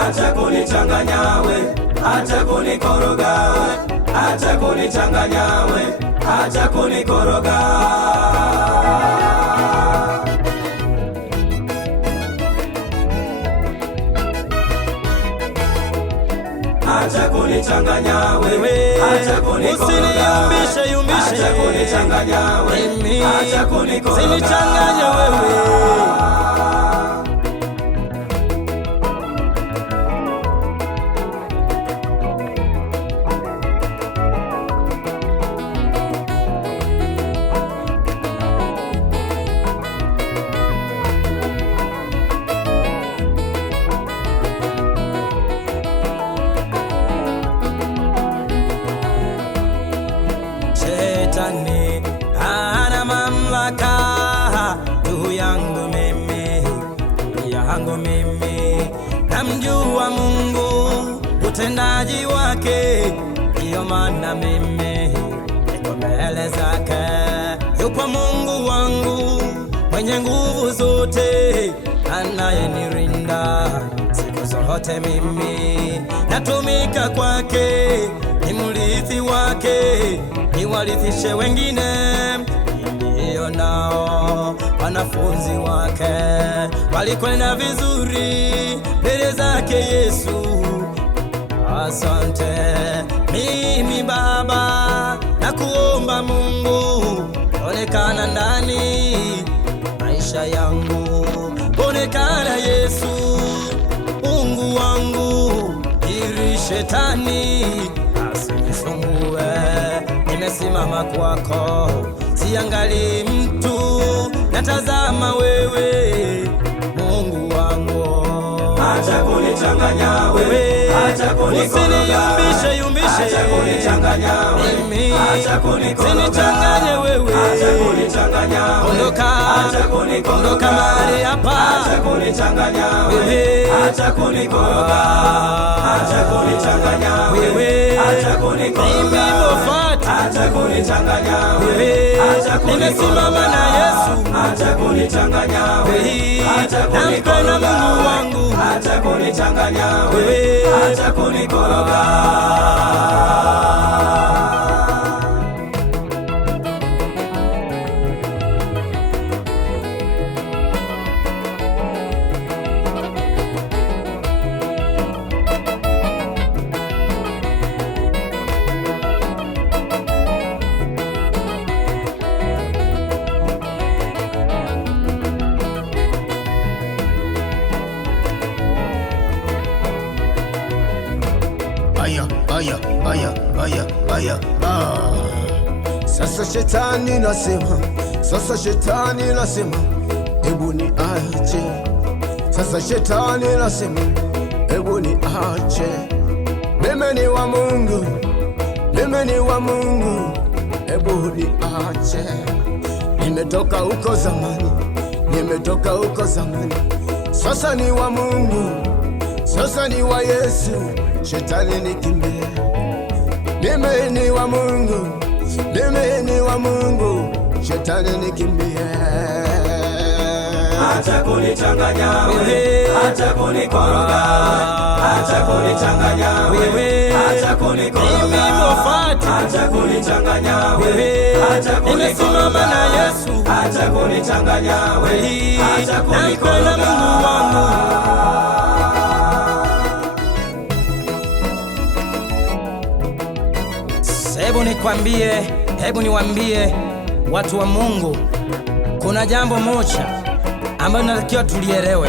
Acha kunichanganya we, acha kunikoroga, acha kunichanganya we, acha kunikoroga. Acha kunichanganya wewe, acha kunikoroga, acha kunichanganya wewe, acha kunikoroga. Usinichanganye wewe. Shetani ana mamlaka juu yangu mimi, namjua Mungu utendaji wake, ndiyo maana mimi niko mbele zake. Yupo Mungu wangu mwenye nguvu zote, anayenirinda siku zote. Mimi natumika kwake, ni mrithi wake, niwarithishe wengine nilio nao. Wanafunzi wake walikwenda vizuri mbele zake Yesu. Asante. Mimi Baba nakuomba Mungu, onekana ndani maisha yangu, onekana Yesu Mungu wangu, ili shetani asinisumbue. Nimesimama kwako, siangali mtu, natazama wewe Mungu wangu. Acha kunichanganya wewe, acha kunikoroga, acha kunichanganya wewe, acha kunikoroga. Usinichanganye wewe, acha kunichanganya wewe, acha kunikoroga, ondoka mahali hapa, acha kunichanganya wewe, acha kunikoroga, acha kunichanganya wewe, acha kunikoroga, acha kunichanganya wewe, acha kunikoroga. Nimesimama na Yesu, acha kunichanganya wewe, acha kunikoroga, Mungu wangu, acha kunichanganya wewe, acha kunikoroga. Sasa shetani nasema, hebu ni ache. Sasa shetani nasema, hebu ni ache. Mimi ni wa Mungu, hebu ni ache. Nimetoka huko zamani, sasa ni wa Mungu, sasa ni wa Yesu. Shetani nikimbie. Mimi ni wa Mungu, shetani nikimbie. Acha kunichanganya wewe, acha kunikoroga, acha kunichanganya wewe, acha kunikoroga, acha kunichanganya wewe, acha kunikoroga. Nimesimama na Yesu, acha kunichanganya wewe, acha kunikoroga, Mungu wangu. Hebu niwaambie watu wa Mungu, kuna jambo moja ambalo tunatakiwa tulielewe.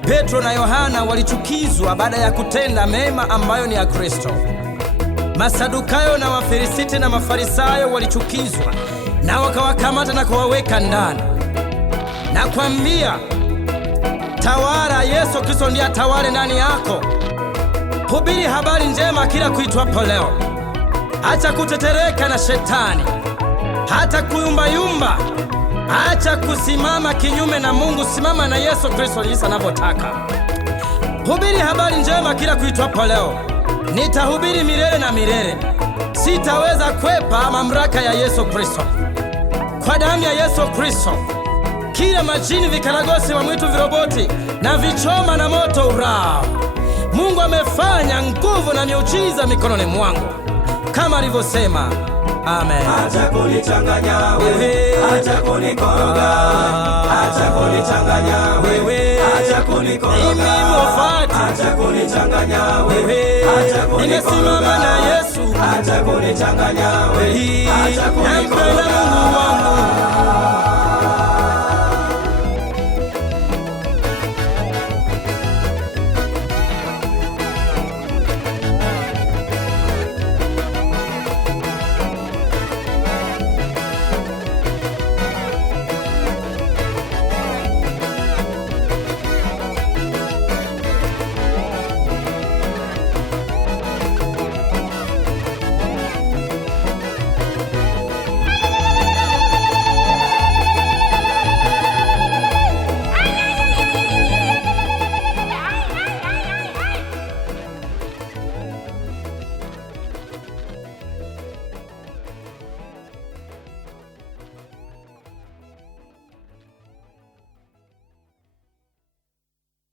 Petro na Yohana walichukizwa baada ya kutenda mema ambayo ni ya Kristo. Masadukayo na Wafilisiti na Mafarisayo walichukizwa na wakawakamata na kuwaweka ndani. Nakwambia, tawala Yesu Kristo ndiye atawale ndani yako. Hubiri habari njema kila kuitwapo leo. Acha kutetereka na shetani, hata kuyumbayumba. Acha kusimama kinyume na Mungu, simama na Yesu Kristo jinsi anavyotaka. Hubiri habari njema kila kuitwapo leo. Nitahubiri milele na milele. Sitaweza kwepa mamlaka ya Yesu Kristo. Kwa damu ya Yesu Kristo, kila majini, vikaragosi wa mwitu, viroboti na vichoma na moto urao. Mungu amefanya nguvu na miujiza mikononi mwangu kama alivyosema. Amen. Acha kunichanganya wewe, acha kunikoroga, acha kunichanganya wewe, acha kunikoroga, acha kunichanganya wewe, acha kunikoroga, nimesimama na Yesu, acha kunichanganya wewe, acha kunikoroga.